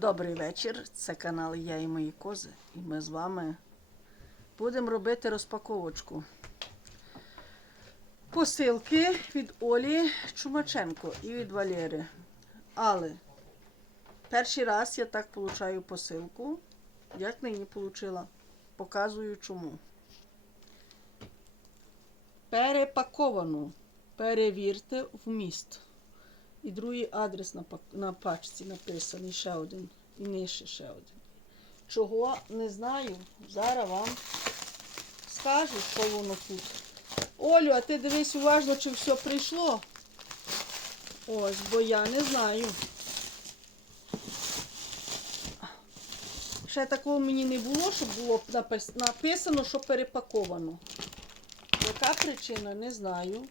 Добрий вечір. Це канал Я і мої кози. І ми з вами будемо робити розпаковочку. Посилки від Олі Чумаченко і від Валєри. Але перший раз я так получаю посилку, як нині отримала. Показую чому. Перепаковану. Перевірте вміст. І другий адрес на, на пачці написаний ще один. І нижче ще один. Чого не знаю. Зараз вам скажу, що воно тут. Олю, а ти дивись уважно, чи все прийшло. Ось, бо я не знаю. Ще такого мені не було, щоб було написано, що перепаковано. Яка причина, не знаю.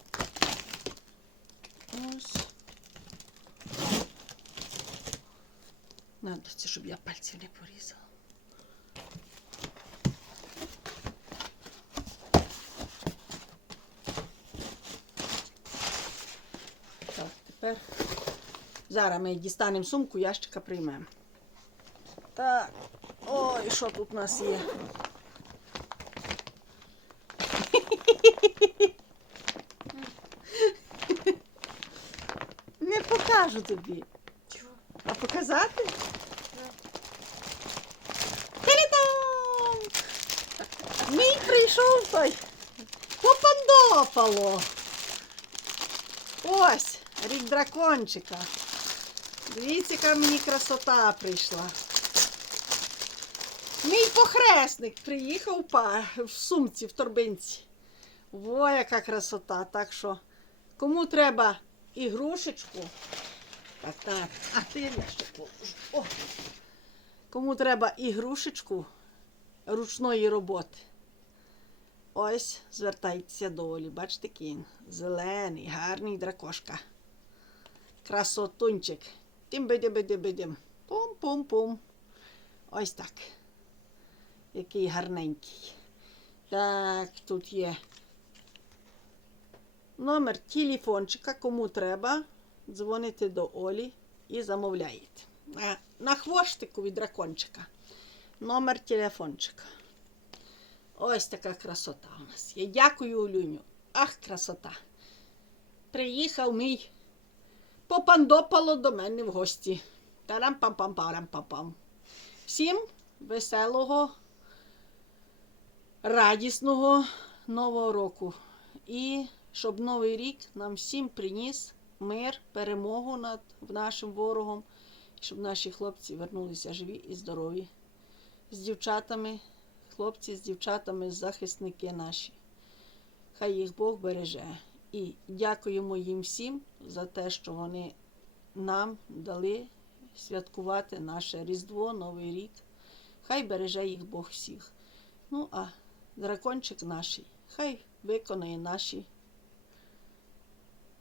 Ось. Надо, щоб я пальців не порізала. Так, тепер зараз ми дістанемо сумку, ящика приймемо. Так, ой, що тут у нас є? Не покажу тобі. Показати? Та-дам! Мій прийшов той. Попандопало. Ось, рік дракончика. Дивіться, яка мені красота прийшла. Мій похресник приїхав в сумці, в торбинці. Во, яка красота. Так що, кому треба ігрушечку, так, так. А ти я ще положу. О. Кому треба ігрушечку ручної роботи. Ось, звертайтеся до Олі. Бачите, він зелений, гарний дракошка. Красотунчик. тим бидим бидим бидим Пум-пум-пум. Ось так. Який гарненький. Так, тут є номер телефончика, кому треба. Дзвоните до Олі і замовляєте. На, хвостику від дракончика. Номер телефончика. Ось така красота у нас є. Дякую, Олюню. Ах, красота. Приїхав мій попандопало до мене в гості. тарам пам пам парам пам пам Всім веселого, радісного нового року. І щоб новий рік нам всім приніс мир, перемогу над нашим ворогом, щоб наші хлопці вернулися живі і здорові. З дівчатами, хлопці з дівчатами, захисники наші. Хай їх Бог береже. І дякуємо їм всім за те, що вони нам дали святкувати наше Різдво, Новий рік. Хай береже їх Бог всіх. Ну, а дракончик наш, хай виконає наші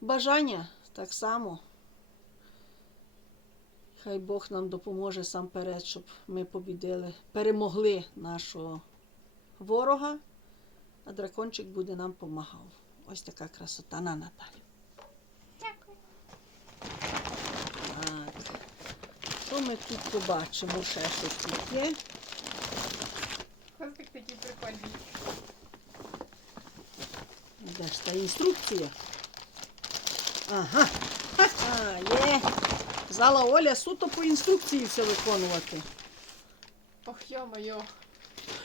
бажання так само. Хай Бог нам допоможе сам перед, щоб ми побідили, перемогли нашого ворога, а дракончик буде нам помагав. Ось така красота на Наталю. Дякую. Так. Що ми тут побачимо? Ще що тут є? Хвостик такий прикольний. Де ж та інструкція? Ага. Ха-ха, є. Зала Оля суто по інструкції все виконувати. Ох, йо-моє.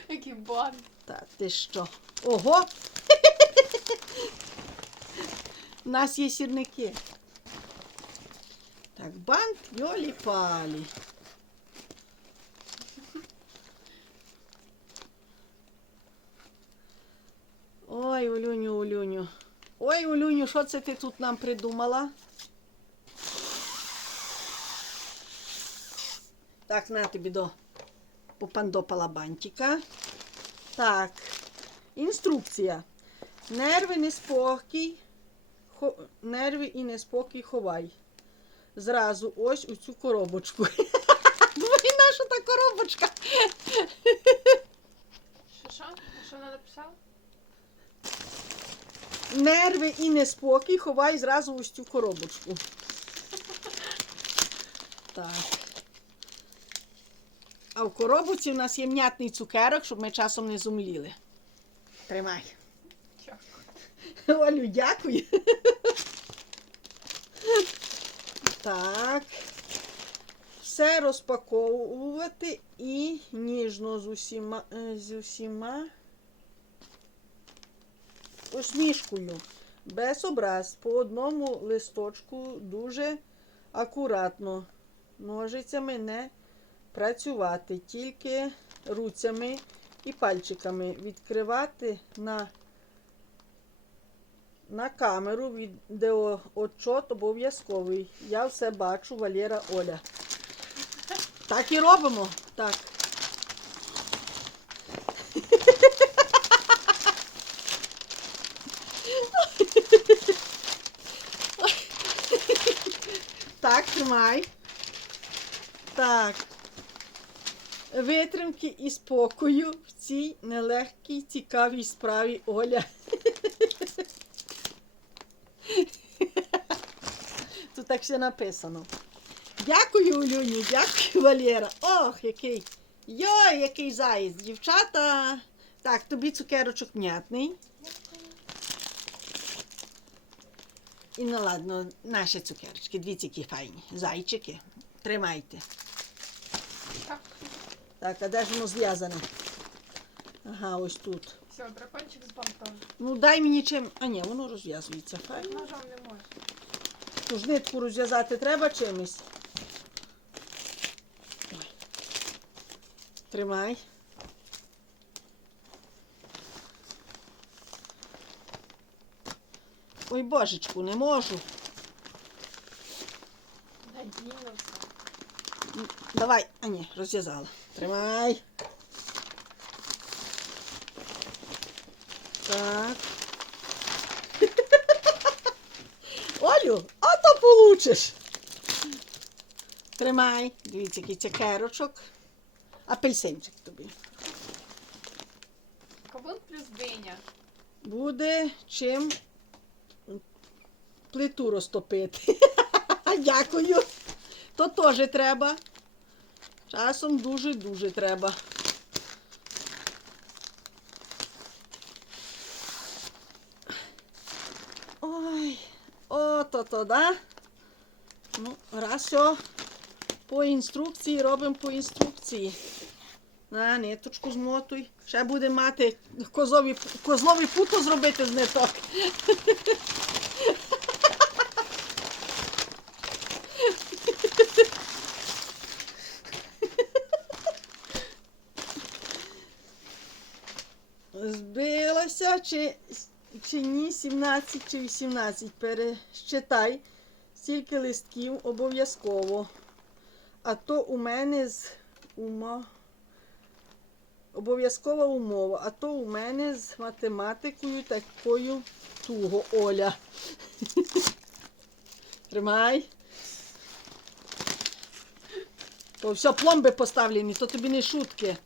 Який бан. Та ти що? Ого! У нас є сірники. Так, бант йолі палі. Ой, Улюню, Улюню. Ой, Улюню, що це ти тут нам придумала? Так, на тобі до попандопала бантика. Так, інструкція. Нерви неспокій. Хо... Нерви і неспокій ховай. Зразу ось у цю коробочку. Думаю, наша та коробочка. Що що? Що написала? Нерви і неспокій ховай зразу ось цю коробочку. Так. А в коробці у нас є м'ятний цукерок, щоб ми часом не зумліли. Тримай. Дякую. Олю, дякую. Так. Все розпаковувати і ніжно з усіма, з усіма усмішкою. Без образ. По одному листочку дуже акуратно. Ножицями не працювати, тільки руцями і пальчиками відкривати на на камеру відеоотчот обов'язковий. Я все бачу, Валера Оля. Так і робимо. Так. Так, тримай. Так. Витримки і спокою в цій нелегкій, цікавій справі Оля. Тут так все написано. Дякую, Улюні, дякую, Валера. Ох, який. Йой, який заєць, дівчата. Так, тобі цукерочок м'ятний. І ну ладно, наші цукерочки, дві які файні. Зайчики. Тримайте. Так. Так, а де ж воно зв'язане? Ага, ось тут. Все, дракончик з бантом. Ну дай мені чим. А ні, воно розв'язується. Файно. Ножом не можна. Ту ж нитку розв'язати треба чимось. Ой. Тримай. Ой, божечку, не можу. Давай. А ні, розв'язала. Тримай. Так. Олю, а то получиш. Тримай. Дивіться, який цукерочок. Апельсинчик тобі. Кавун плюс диня. Буде чим плиту розтопити. Дякую. То теж треба. Часом дуже-дуже треба. Ой, ото-то, да? Ну, раз все по інструкції робимо по інструкції. На, ниточку змотуй. Ще буде мати козові, козлові путо зробити з ниток. Збилася чи, чи ні 17 чи 18. Пересчитай, стільки листків обов'язково. А то у мене з ума. Обов'язкова умова, а то у мене з математикою такою туго Оля. Тримай. То все пломби поставлені, то тобі не шутки.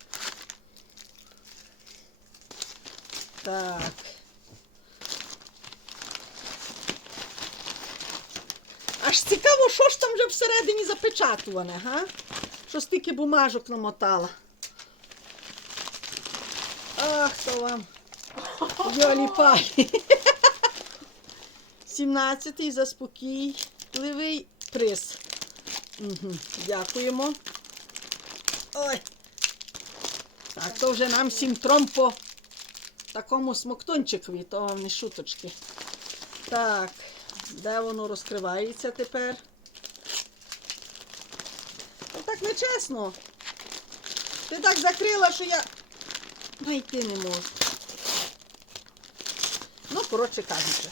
Так. Аж цікаво, що ж там вже всередині запечатуване, га? Що стільки бумажок намотала. Ах, то вам. Йолі палі. 17-й заспокійливий приз. Угу. Дякуємо. Ой. Так, то вже нам всім тром по такому смоктончикові, то вам не шуточки. Так, де воно розкривається тепер? Ну, так нечесно. Ти так закрила, що я знайти не можу. Ну, коротше кажучи.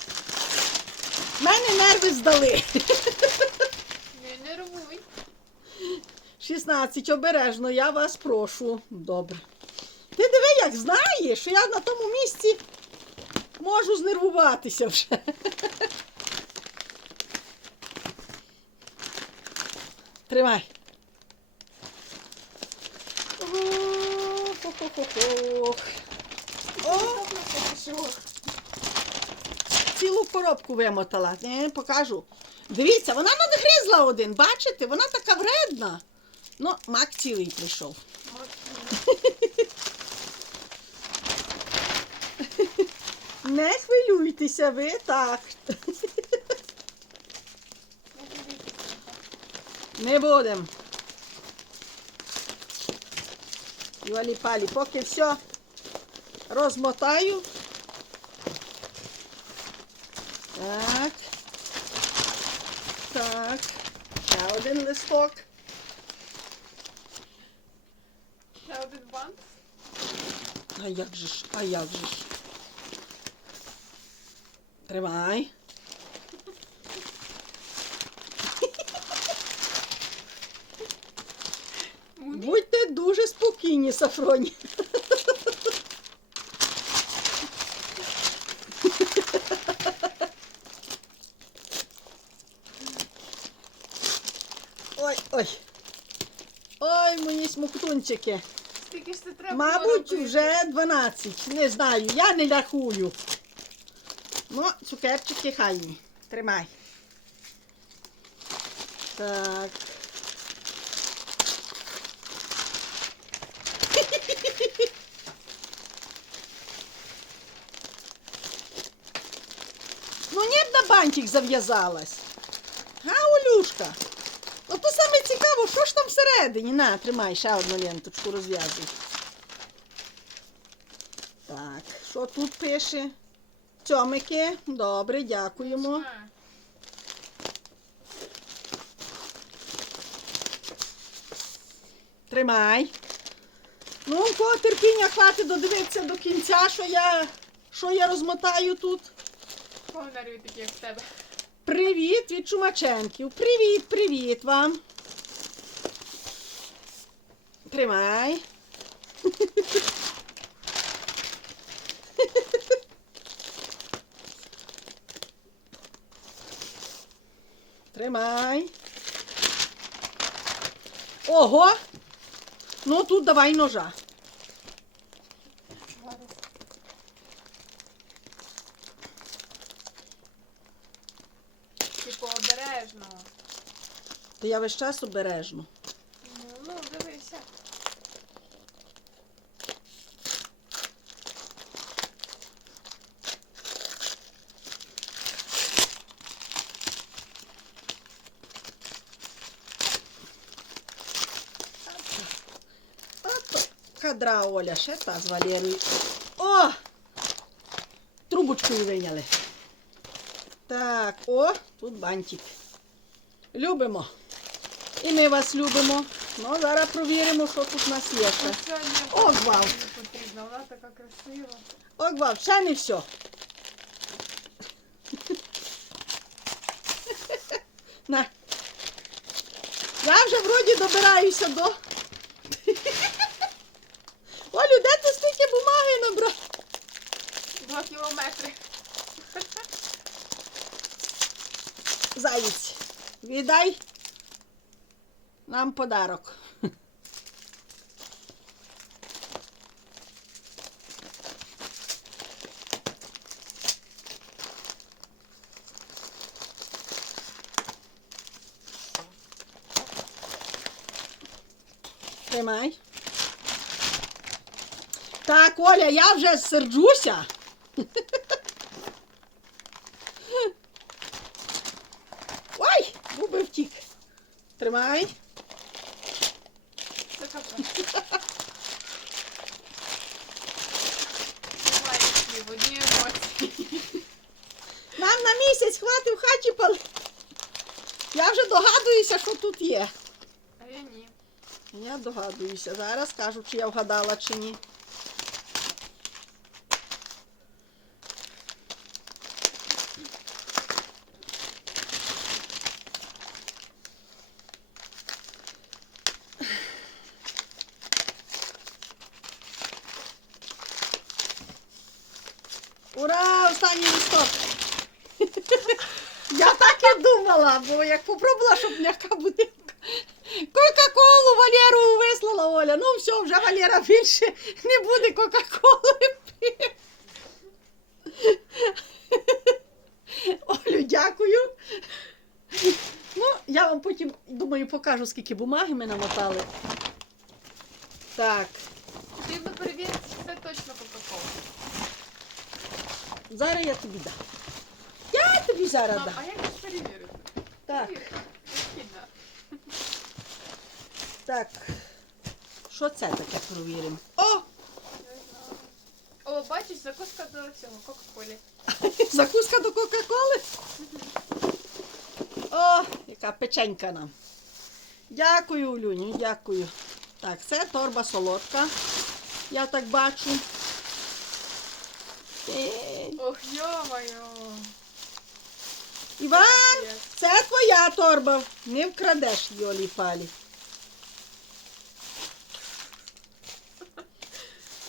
Мене нерви здали. Не нервуй. 16 обережно, я вас прошу. Добре. Як знаєш, що я на тому місці можу знервуватися вже. Тримай. Цілу коробку вимотала. Не, покажу. Дивіться, вона надгризла один, бачите? Вона така вредна. Ну, мак цілий прийшов. Не хвилюйтеся ви так. Не будемо. Юалі палі, поки все розмотаю. Так. Так. Ще один листок. Ще один бант. А як же ж, а як же ж? Тримай. Будьте дуже спокійні, Сафроні. Ой, ой. Ой, мої смоктунчики. Скільки ж це треба Мабуть, вже 12. Не знаю, я не рахую. Ну, цукерчики хайні. Тримай. Так. Ну, ні на бантик зав'язалась. Га, Олюшка? Ну то саме цікаво, що ж там всередині? На, тримай, ще одну ленточку розв'язуй. Так, що тут пише? Цьомики. Добре, дякуємо. Тримай. Ну, кого терпіння хватить додивитися до кінця, що я, що я розмотаю тут. Кого нерві такі, як в тебе? Привіт від Чумаченків. Привіт, привіт вам. Тримай. Тримай. Ого! Ну тут давай ножа. Типу обережно. Та я весь час обережно. Ну, ну, дивися. От кадра Оля, ще та з Валерією. О! Трубочкою виняли. Так, о, тут бантик. Любимо. І ми вас любимо. Ну, зараз провіримо, що тут у нас є ще. О, вау. не вона така красива. О, гвав, ще не все. На. Я вже вроді добираюся до. Олю, де ти стільки набрав? Два кілометри. Заєць, віддай нам подарок. Тримай. Так, Оля, я вже серджуся. Ой, губи втік. Тримай. Нам на місяць хватить в хаті пали. Я вже догадуюся, що тут є. А я ні. Я догадуюся. Зараз скажу, чи я вгадала, чи ні. Ура! Останній листок! Я так бо як попробувала, щоб м'яка будинка. Кока-колу Валеру вислала Оля. Ну все, вже Валера більше не буде Кока-коли пити. Олю, дякую. Ну, я вам потім, думаю, покажу, скільки бумаги ми намотали. Так, Потрібно перевірити, чи це точно Кока-Кола. зараз я тобі дам. Я тобі зараз Мам, дам. а як ж перевірити? Так, так. Що це таке провіримо? О! О, бачиш, закуска до цього, Кока-Колі. Закуска до Кока-Коли. О, яка печенька нам. Дякую, Улюню, дякую. Так, це торба солодка. Я так бачу. Ох, йо-моє. Іван, це твоя торба. Не вкрадеш Йолі палі.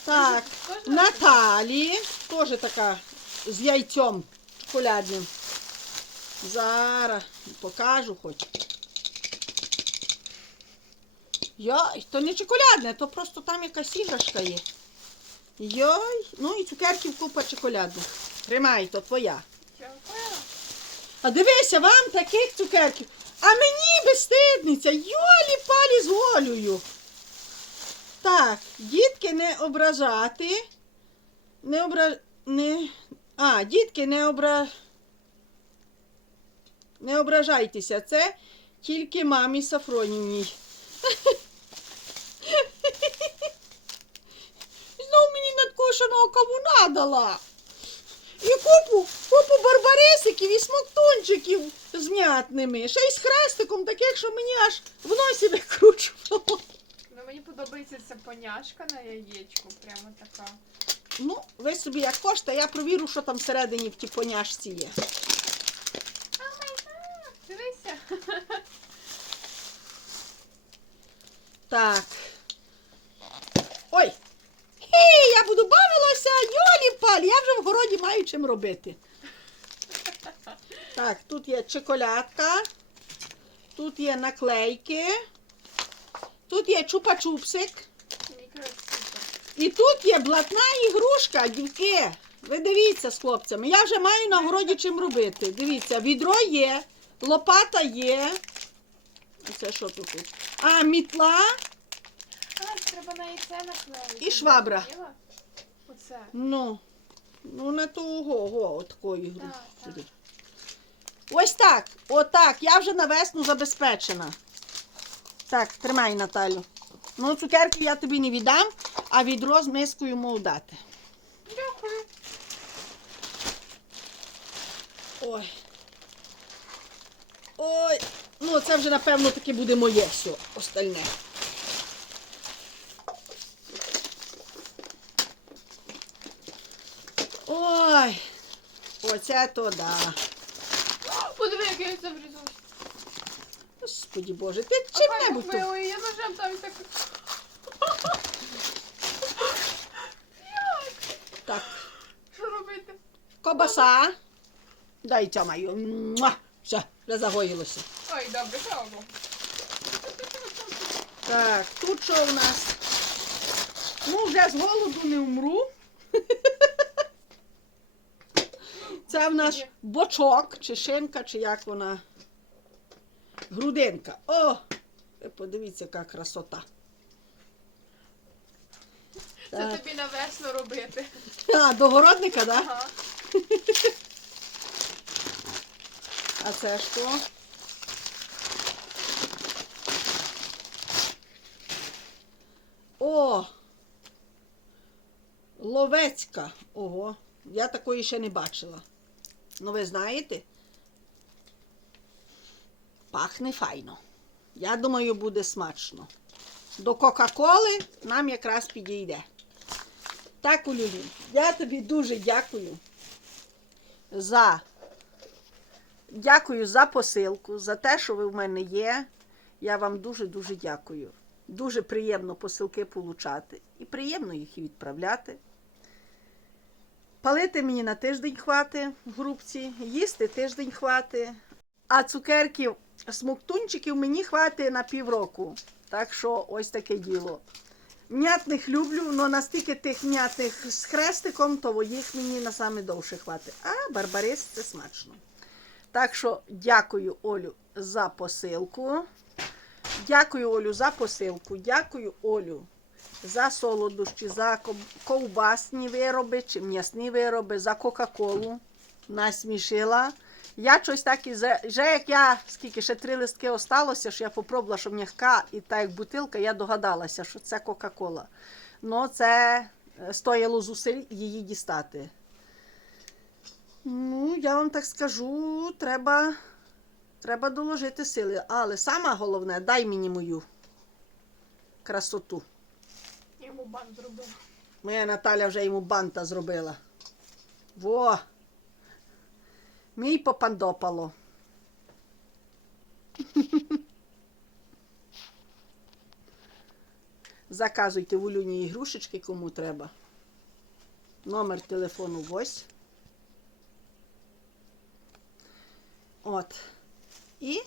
Так, Наталі, теж така з яйцем шоколадним. Зараз покажу хоч. Йой, то не шоколадне, то просто там якась іграшка є. Йой, ну і цукерків купа шоколадних. Тримай, то твоя. Дякую. А дивися, вам таких цукерків. А мені безстидниця. Йолі палі з голею. Так, дітки не ображати. Не обра... Не... А, дітки не обра... Не ображайтеся, це тільки мамі Сафронівній. Знов мені надкошеного кавуна дала. І купу, купу барбарисиків і смоктунчиків з м'ятними. Ще й з хрестиком, таких, що мені аж в носі викручувало. Ну мені подобається ця поняшка на яєчку. Прямо така. Ну, ви собі як хочете, я провірю, що там всередині в тій поняшці є. Дивися. Так. Ой! Хей, я буду бавилася, палі, я вже в городі маю чим робити. Так, тут є чоколядка, тут є наклейки, тут є чупа-чупсик. І тут є блатна ігрушка, дівки. Ви дивіться з хлопцями. Я вже маю на городі чим робити. Дивіться, відро є, лопата є. Це що тут? А, мітла. А, треба на яйце наклеїти. І швабра. Оце. Ну, ну не того, го, от такої ігрушки. Так, так. Сюди. Ось так, отак. Я вже на весну забезпечена. Так, тримай, Наталю. Ну, цукерки я тобі не віддам, а відро з мискою мов дати. Дякую. Ой. Ой. Ну, це вже, напевно, таки буде моє все остальне. Ой. Оце то да. Подиви, як я це врізала. Господі Боже, ти чим-небудь тут. Я ножем там і так. Так, Що робити? кобаса. Дай тямаю. Муа. Все, вже загоїлося. Ой, добре, слава Богу. Так, тут що в нас? Ну, вже з голоду не умру. Це в нас бочок, чи шинка, чи як вона. Грудинка. О! Ви подивіться, яка красота. Це Так. тобі на весну робити. А, до городника, так? Ага. А це що? О! Ловецька. Ого, я такої ще не бачила. Ну, ви знаєте? Пахне файно. Я думаю, буде смачно. До Кока-Коли нам якраз підійде. Так, Улюлі, я тобі дуже дякую за Дякую за посилку, за те, що ви в мене є. Я вам дуже-дуже дякую. Дуже приємно посилки получати і приємно їх відправляти. Палити мені на тиждень хвати в грубці, їсти тиждень хвати. А цукерків, смоктунчиків мені хвати на півроку. Так що ось таке діло. М'ятних люблю, але настільки тих м'ятних з хрестиком, то їх мені на саме довше хватить. А барбарис це смачно. Так що дякую Олю за посилку. Дякую, Олю, за посилку. Дякую, Олю, за солодощі, за ковбасні вироби чи м'ясні вироби, за Кока-Колу насмішила. Я щось так і вже, як я скільки ще три листки осталося, що я попробувала, що м'яка і та як бутилка, я догадалася, що це Кока-Кола. Ну, це е, стояло зусиль її дістати. Ну, я вам так скажу, треба, треба доложити сили. Але саме головне, дай мені мою красоту. Йому бан зробила. Моя Наталя вже йому банта зробила. Во! Мій попандопало. Заказуйте в Улюні ігрушечки, кому треба. Номер телефону ось. От. І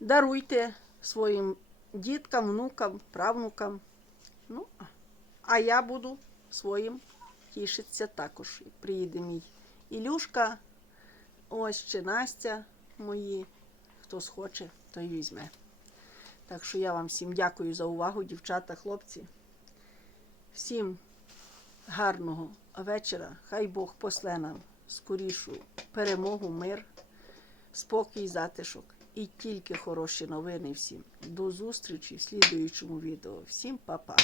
даруйте своїм діткам, внукам, правнукам. Ну, а я буду своїм тішитися також. Приїде мій Ілюшка, ось чи Настя мої. Хто схоче, той візьме. Так що я вам всім дякую за увагу, дівчата, хлопці. Всім гарного вечора. Хай Бог после нам скорішу перемогу, мир, спокій, затишок. І тільки хороші новини всім. До зустрічі в слідуючому відео. Всім па-па.